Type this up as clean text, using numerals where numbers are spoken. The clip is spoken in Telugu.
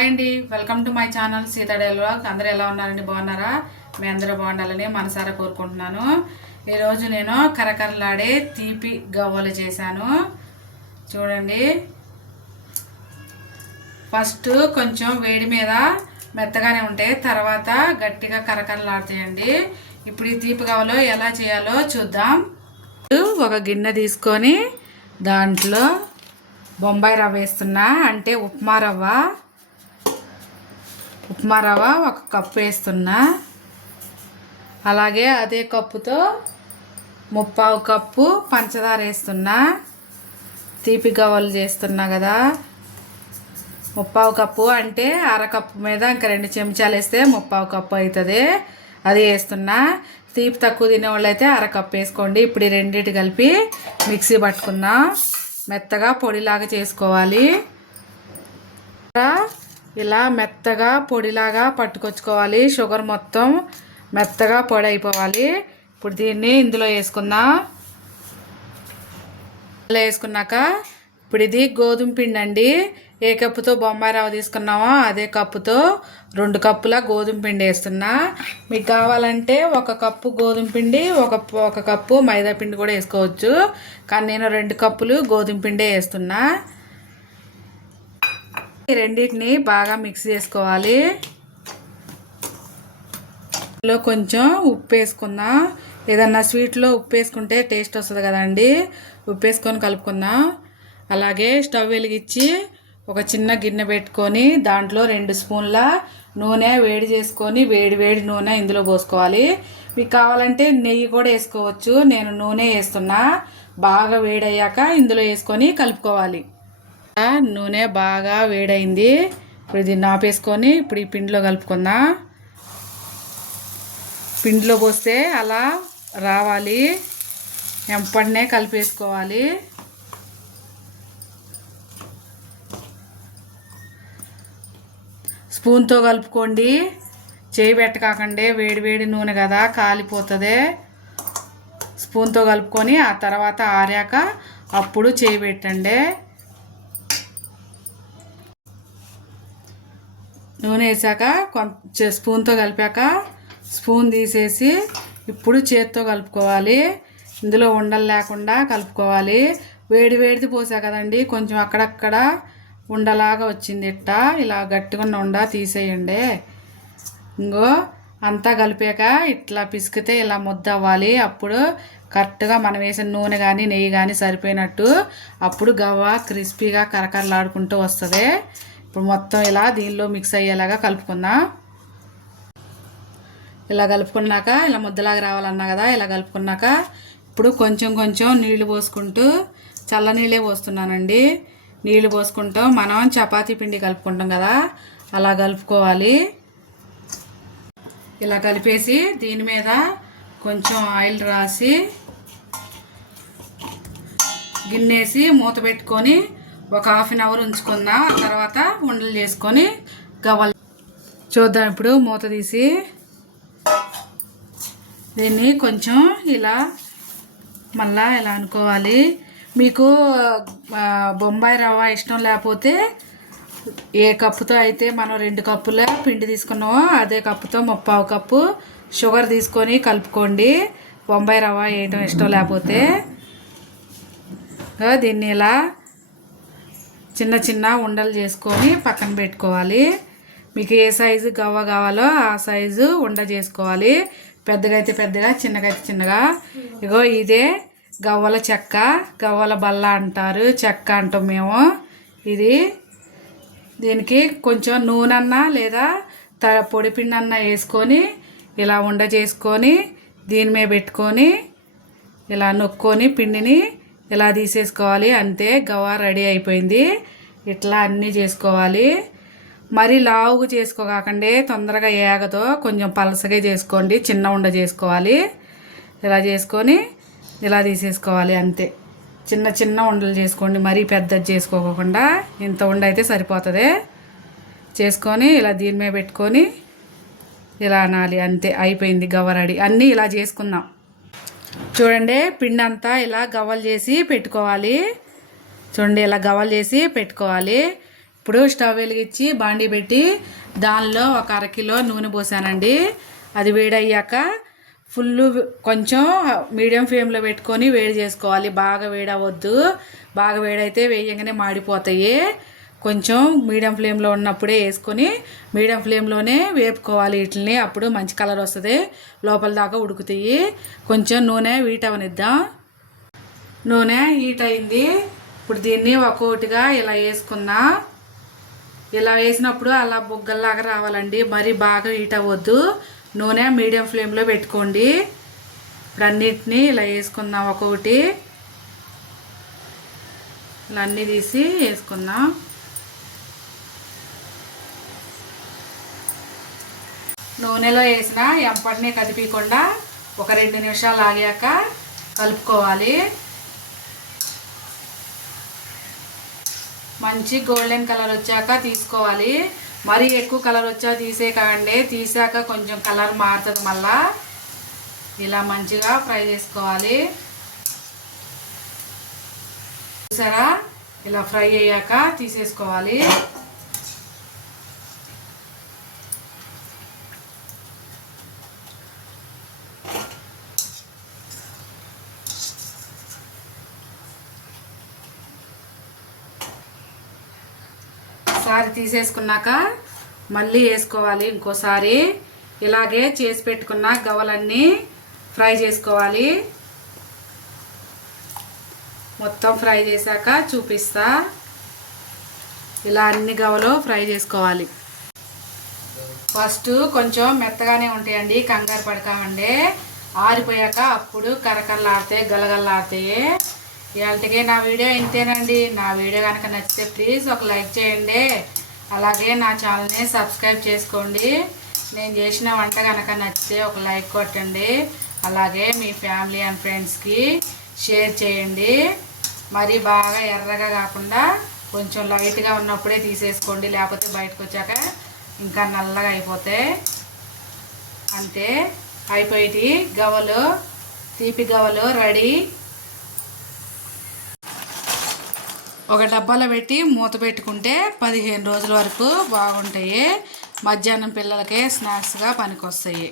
హాయ్ అండి, welcome to my channel Sita daily vlog. అందరూ ఎలా ఉన్నారండి? బాగున్నారా? మీ అందరూ బాగుండాలని మనసారా కోరుకుంటున్నాను. ఈరోజు నేను కరకరలాడే తీపి గవ్వలు చేశాను. చూడండి, ఫస్ట్ కొంచెం వేడి మీద మెత్తగానే ఉంటాయి, తర్వాత గట్టిగా కరకరలాడుతాయండి. ఇప్పుడు ఈ తీపి గవ్వలు ఎలా చేయాలో చూద్దాం. ఒక గిన్నె తీసుకొని దాంట్లో బొంబాయి రవ్వ వేస్తున్నా, అంటే ఉప్మా రవ్వ ఒక కప్పు వేస్తున్నా. అలాగే అదే కప్పుతో 3/4 కప్పు పంచదార వేస్తున్నా. తీపి గవ్వలు చేస్తున్నా కదా, 3/4 కప్పు అంటే అరకప్పు మీద ఇంకా 2 చెంచాలు వేస్తే 3/4 కప్పు అవుతుంది. అది వేస్తున్నా. తీపి తక్కువ తినేవాళ్ళు అయితే అరకప్పు వేసుకోండి. ఇప్పుడు ఈ రెండింటి కలిపి మిక్సీ పట్టుకుందాం. మెత్తగా పొడిలాగా చేసుకోవాలి. ఇలా మెత్తగా పొడిలాగా పట్టుకొచ్చుకోవాలి. షుగర్ మొత్తం మెత్తగా పొడి అయిపోవాలి. ఇప్పుడు దీన్ని ఇందులో వేసుకుందాం. ఇలా వేసుకున్నాక ఇప్పుడు ఇది గోధుమ పిండి అండి. ఏ కప్పుతో బొంబాయి రవ్వ తీసుకున్నామో అదే కప్పుతో 2 కప్పుల గోధుమ పిండి వేస్తున్నా. మీకు కావాలంటే 1 కప్పు గోధుమ పిండి, ఒక కప్పు మైదా పిండి కూడా వేసుకోవచ్చు. కానీ నేను 2 కప్పులు గోధుమ పిండే వేస్తున్నా. ఈ రెండింటిని బాగా మిక్స్ చేసుకోవాలి. ఇందులో కొంచెం ఉప్పు వేసుకుందాం. ఏదన్నా స్వీట్లో ఉప్పు వేసుకుంటే టేస్ట్ వస్తుంది కదండి. ఉప్పు వేసుకొని కలుపుకుందాం. అలాగే స్టవ్ వెలిగించి ఒక చిన్న గిన్నె పెట్టుకొని దాంట్లో 2 స్పూన్ల నూనె వేడి చేసుకొని వేడి నూనె ఇందులో పోసుకోవాలి. మీకు కావాలంటే నెయ్యి కూడా వేసుకోవచ్చు. నేను నూనె వేస్తున్నా. బాగా వేడయ్యాక ఇందులో వేసుకొని కలుపుకోవాలి. నూనె బాగా వేడైంది. ఇప్పుడు దీన్ని ఆపేసుకొని ఇప్పుడు ఈ పిండిలో కలుపుకుందాం. పిండిలో పోస్తే అలా రావాలి. ఎంపడనే కలిపేసుకోవాలి. స్పూన్తో కలుపుకోండి, చేయి పెట్టకాకండి. వేడి నూనె కదా, కాలిపోతుంది. స్పూన్తో కలుపుకొని ఆ తర్వాత ఆరాక అప్పుడు చేయి పెట్టండి. నూనె వేసాక కొంచెం స్పూన్తో కలిపాక స్పూన్ తీసేసి ఇప్పుడు చేతితో కలుపుకోవాలి. ఇందులో ఉండలు లేకుండా కలుపుకోవాలి. వేడిది పోసా కదండి, కొంచెం అక్కడక్కడ ఉండలాగా వచ్చింది. ఇలా గట్టిగా ఉన్న ఉండ తీసేయండి. ఇంకో అంతా కలిపాక ఇట్లా పిసికితే ఇలా ముద్ద అవ్వాలి. అప్పుడు కరెక్ట్గా మనం వేసిన నూనె కానీ నెయ్యి కానీ సరిపోయినట్టు. అప్పుడు గవ్వ క్రిస్పీగా కరకరలాడుకుంటూ వస్తుంది. ఇప్పుడు మొత్తం ఇలా దీనిలో మిక్స్ అయ్యేలాగా కలుపుకుందాం. ఇలా కలుపుకున్నాక ఇలా ముద్దలాగా రావాలన్నా కదా, ఇలా కలుపుకున్నాక ఇప్పుడు కొంచెం నీళ్లు పోసుకుంటూ, చల్ల నీళ్ళే పోస్తున్నానండి. నీళ్లు పోసుకుంటాం. మనం చపాతీ పిండి కలుపుకుంటాం కదా, అలా కలుపుకోవాలి. ఇలా కలిపేసి దీని మీద కొంచెం ఆయిల్ రాసి గిన్నెసి మూత పెట్టుకొని ఒక 1/2 అవర్ ఉంచుకుందాం. తర్వాత ఉండలు చేసుకొని గవ్వలు చూద్దాం. ఇప్పుడు మూత తీసి దీన్ని కొంచెం ఇలా మళ్ళా ఇలా అనుకోవాలి. మీకు బొంబాయి రవ్వ ఇష్టం లేకపోతే ఏ కప్పుతో అయితే మనం 2 కప్పుల పిండి తీసుకున్నామో అదే కప్పుతో 3/4 కప్పు షుగర్ తీసుకొని కలుపుకోండి. బొంబాయి రవ్వ వేయటం ఇష్టం లేకపోతే దీన్ని ఇలా చిన్న ఉండలు చేసుకొని పక్కన పెట్టుకోవాలి. మీకు ఏ సైజు గవ్వ కావాలో ఆ సైజు ఉండ చేసుకోవాలి. పెద్దగా అయితే పెద్దగా, చిన్నగా అయితే చిన్నగా. ఇగో ఇదే గవ్వల చెక్క, గవ్వల బల్ల అంటారు, చెక్క అంటాం మేము. ఇది దీనికి కొంచెం నూనె లేదా పొడిపిండి అన్న వేసుకొని ఇలా ఉండ చేసుకొని దీని మీద పెట్టుకొని ఇలా నొక్కొని పిండిని ఇలా తీసేసుకోవాలి. అంతే, గవ్వ రెడీ అయిపోయింది. ఇట్లా అన్నీ చేసుకోవాలి. మరి లావుగా చేసుకోకండి, తొందరగా ఏగదో. కొంచెం పలసగా చేసుకోండి. చిన్న ఉండ చేసుకోవాలి. ఇలా చేసుకొని ఇలా తీసేసుకోవాలి. అంతే, చిన్న ఉండలు చేసుకోండి. మరీ పెద్దది చేసుకోకుండా ఇంత ఉండ అయితే సరిపోతుంది. చేసుకొని ఇలా దీని మీద పెట్టుకొని ఇలా అనాలి. అంతే, అయిపోయింది గవ్వ రెడీ. అన్నీ ఇలా చేసుకుందాం. చూడండి, పిండి అంతా ఇలా గవ్వలు చేసి పెట్టుకోవాలి. చూడండి, ఇలా గవ్వలు చేసి పెట్టుకోవాలి. ఇప్పుడు స్టవ్ వెలిగించి బాండీ పెట్టి దానిలో ఒక అరకిలో నూనె పోసానండి. అది వేడయ్యాక ఫుల్ కొంచెం మీడియం ఫ్లేమ్లో పెట్టుకొని వేడి చేసుకోవాలి. బాగా వేడవద్దు, బాగా వేడైతే వేయంగానే మాడిపోతాయి. కొంచెం మీడియం ఫ్లేమ్లో ఉన్నప్పుడే వేసుకొని మీడియం ఫ్లేమ్లోనే వేపుకోవాలి వీటిని. అప్పుడు మంచి కలర్ వస్తుంది, లోపల దాకా ఉడుకుతాయి. కొంచెం నూనె హీట్ అవనిద్దాం. నూనె హీట్ అయింది. ఇప్పుడు దీన్ని ఒక్కొక్కటిగా ఇలా వేసుకుందాం. ఇలా వేసినప్పుడు అలా బొగ్గల్లాగా రావాలండి, మరీ బాగా హీట్ అవ్వద్దు. నూనె మీడియం ఫ్లేమ్లో పెట్టుకోండి. ఇప్పుడు అన్నిటినీ ఇలా వేసుకుందాం ఒక్కొక్కటి. ఇలా అన్నీ తీసి వేసుకుందాం. నూనెలో వేసిన ఎంపటిని కదిపీయకుండా ఒక 2 నిమిషాలు ఆగాక కలుపుకోవాలి. మంచి గోల్డెన్ కలర్ వచ్చాక తీసుకోవాలి. మరీ ఎక్కువ కలర్ వచ్చాక తీసేయకండి, తీసాక కొంచెం కలర్ మారుతుంది. మళ్ళా ఇలా మంచిగా ఫ్రై చేసుకోవాలి. చూసారా, ఇలా ఫ్రై అయ్యాక తీసేసుకోవాలి. ఒకసారి తీసేసుకున్నాక మళ్ళీ వేసుకోవాలి ఇంకోసారి. ఇలాగే చేసి పెట్టుకున్న గవ్వలన్నీ ఫ్రై చేసుకోవాలి. మొత్తం ఫ్రై చేశాక చూపిస్తా. ఇలా అన్ని గవ్వలు ఫ్రై చేసుకోవాలి. ఫస్ట్ కొంచెం మెత్తగానే ఉంటాయండి, కంగారు పడకామండి. ఆరిపోయాక అప్పుడు కరకరలాడితే గలగలలాడతాయి. ఇవాళకి నా వీడియో ఇంతేనండి. నా వీడియో కనుక నచ్చితే ప్లీజ్ ఒక లైక్ చేయండి. అలాగే నా ఛానల్ని సబ్స్క్రైబ్ చేసుకోండి. నేను చేసిన వంట కనుక నచ్చితే ఒక లైక్ కొట్టండి. అలాగే మీ ఫ్యామిలీ అండ్ ఫ్రెండ్స్కి షేర్ చేయండి. మరి బాగా ఎర్రగా కాకుండా కొంచెం లైట్గా ఉన్నప్పుడే తీసేసుకోండి, లేకపోతే బయటకు వచ్చాక ఇంకా నల్లగా అయిపోతాయి. అంతే, అయిపోయి గవ్వలు, తీపి గవ్వలు రెడీ. ఒక డబ్బాలో పెట్టి మూత పెట్టుకుంటే 15 రోజుల వరకు బాగుంటాయి. మధ్యాహ్నం పిల్లలకి స్నాక్స్గా పనికొస్తాయి.